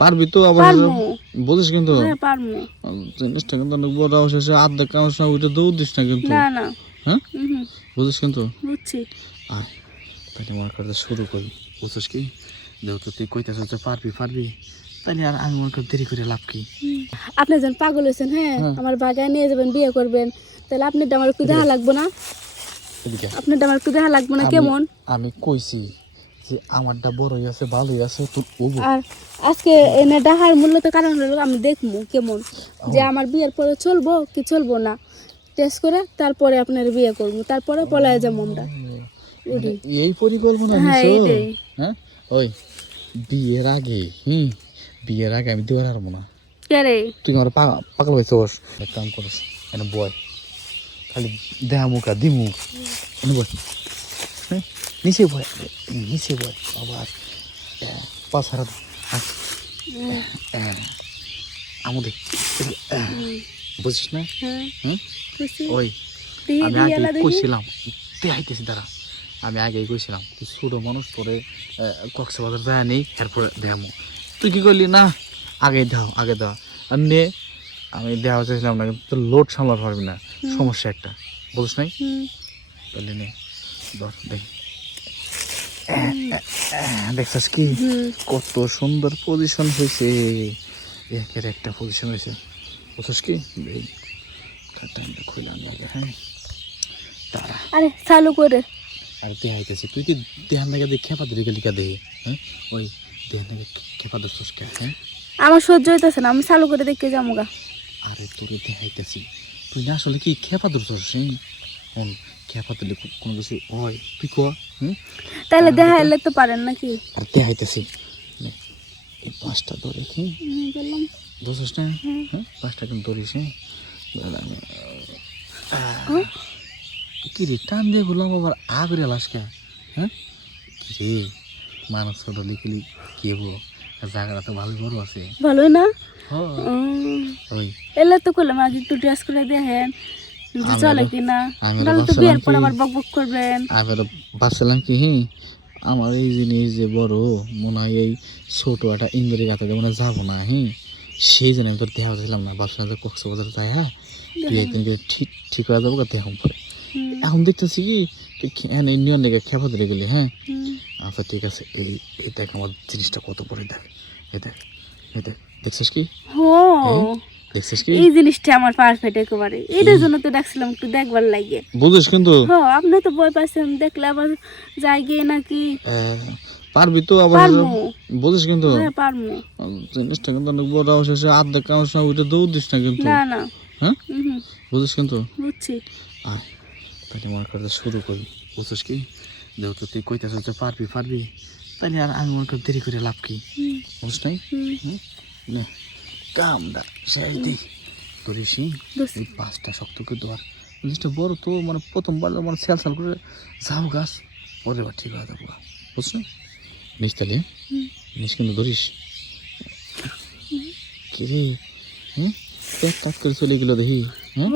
পারবি তো আবার পারমু। বলিস কিন্তু হ্যাঁ পারমু। জিনিসটা কিন্তু অনেক বড় শেষে আর্ধেক কাজ না ওইটা দৌড় দিস না কিন্তু না না। হ্যাঁ হুম। বুঝিস কিন্তু বুঝছি। আয় তাহলে মনে করতে শুরু করি বুঝছিস কি যেহেতু তুই কইতেছ যে পারবি পারবি তাহলে আর আমি মনে করি দেরি করে লাভ কি আপনি যখন পাগল হয়েছেন, হ্যাঁ হ্যাঁ। আমার বাগায় নিয়ে যাবেন, বিয়ে করবেন, তাহলে আপনার আমার একটু দেখা লাগবো না? এদিকে আপনার আমার একটু দেখা লাগবো না? কেমন? আমি কইছি যে আমারটা বড়ই আছে ভালোই আছে তোর ওগো আর আজকে এনে ডাহার মূল্য তো কারণ হলো আমি দেখবো কেমন যে আমার বিয়ের পরে চলবো কি চলবো না, টেস্ট করে তারপরে আপনার বিয়ে করবো, তারপরে পলায় যাবো আমরা। মানে এই পরিকল্পনা হ্যাঁ নিছো এইটাই। হ্যাঁ ওই বিয়ের আগে বিয়ের আগে আমি দিতে পারবো না কে রে? তুই আমার পাগল হয়েছোস এক কাম করিস এনে বয় খালি দেহা মুখা দিমু এনে বয় হ্যাঁ নিচে বয় আবার পাঁচ হারা আমাদের বুঝিস না হ্যাঁ হুম বুঝছি। ওই দেখি আমি দেখি আগে এলা দেখি। কইছিলাম দেখাইতেছি দাঁড়া আমি আগেই কইছিলাম তুই ছোট মানুষ তোরে কক্সবাজার যায় নেই এরপরে দেখামু তুই কি করলি না আগে দাও আর নে আমি দেওয়া চাইছিলাম না কিন্তু তোর লোড সামলাতে পারবি না সমস্যা একটা বুঝিস নাই তাহলে নে ধর দেখি দেখছিস কি কত সুন্দর পজিশন হয়েছে একের একটা পজিশন হয়েছে বুঝছিস কি টাইমটা খুলে আনি আগে হ্যাঁ তারা আরে চালু করে। আর দেখাইতেছি তুই কি দেহার নাকি দিয়ে খেপা ধরে গেলি কা দেহে হ্যাঁ ওই দেহার নাকি খেপা ধরছিস কে হ্যাঁ আমার সহ্য হইতেছে না, আমি চালু করে দেখে যাবো গা। আরে তোর দেখাইতেছি তুই না আসলে কি খেপা ধরছিস কোন খেপা ধরলে কোনো কিছু হয় তুই কয়া তাহলে দেখা এলে তো পারেন নাকি? আর দেখাইতেছি এই পাঁচটা ধরে কি বললাম ধরছিস না হ্যাঁ পাঁচটা কিন্তু ধরিস কি রে টান দিয়ে ঘুরলাম আবার আগরে লাসকা হ্যাঁ কি রে মানুষ ছোট লিখলি কি হবো জায়গাটা তো ভালোই বড় আছে ভালোই না? ওই এলে তো করলাম আগে একটু ড্রেস করে দেখেন যে চলে কিনা, আমি তাহলে তো বিয়ের পর আবার বক বক করবেন। আমি ভাবছিলাম কি আমার এই জিনিস যে বড় মনে হয় এই ছোট একটা ইংরেজি গাতে মনে হয় যাবো না সেই জন্য আমি তোর দেখা দিলাম না ভাবছিলাম যে কক্সবাজার যাই হ্যাঁ তুই একদিন ঠিক ঠিক হয়ে যাবো দেখা পরে এখন দেখতেছি কি নিয়ন লেগে খেপা ধরে গেলি হ্যাঁ আচ্ছা ঠিক আছে এই দেখ আমার জিনিসটা কত পরে দেখ এই দেখ দেখছিস কি দেখছিস কি এই জিনিসটা আমার পারফেক্ট একেবারে, এটার জন্য তো ডাকছিলাম একটু দেখবার লাগে। বুঝিস কিন্তু হ্যাঁ আপনি তো ভয় পাইছেন, দেখলে আবার যাই গিয়ে নাকি পারবি তো আবার বুঝিস কিন্তু হ্যাঁ পারমু। জিনিসটা কিন্তু অনেক বড় শেষে আর্ধেক কাজ না ওইটা দৌড় দিস না কিন্তু না না। হ্যাঁ বুঝিস কিন্তু বুঝছি। আয় তাহলে মনে করতে শুরু করি বুঝছিস কি যেহেতু তুই কইতেছ যে পারবি তাহলে আর আমি মনে করি দেরি করে লাভ কি বুঝছ নাই না কামটা সেই দিক করিস এই পাঁচটা শক্ত করে দেওয়ার জিনিসটা বড় তো মানে প্রথমবার মানে সাল করে যাও গাছ পরে বার ঠিক হয়ে যাবো বুঝছ নিস তাহলে নিস কিন্তু ধরিস কি রে পেট কাজ করে চলে গেলো দেখি হ্যাঁ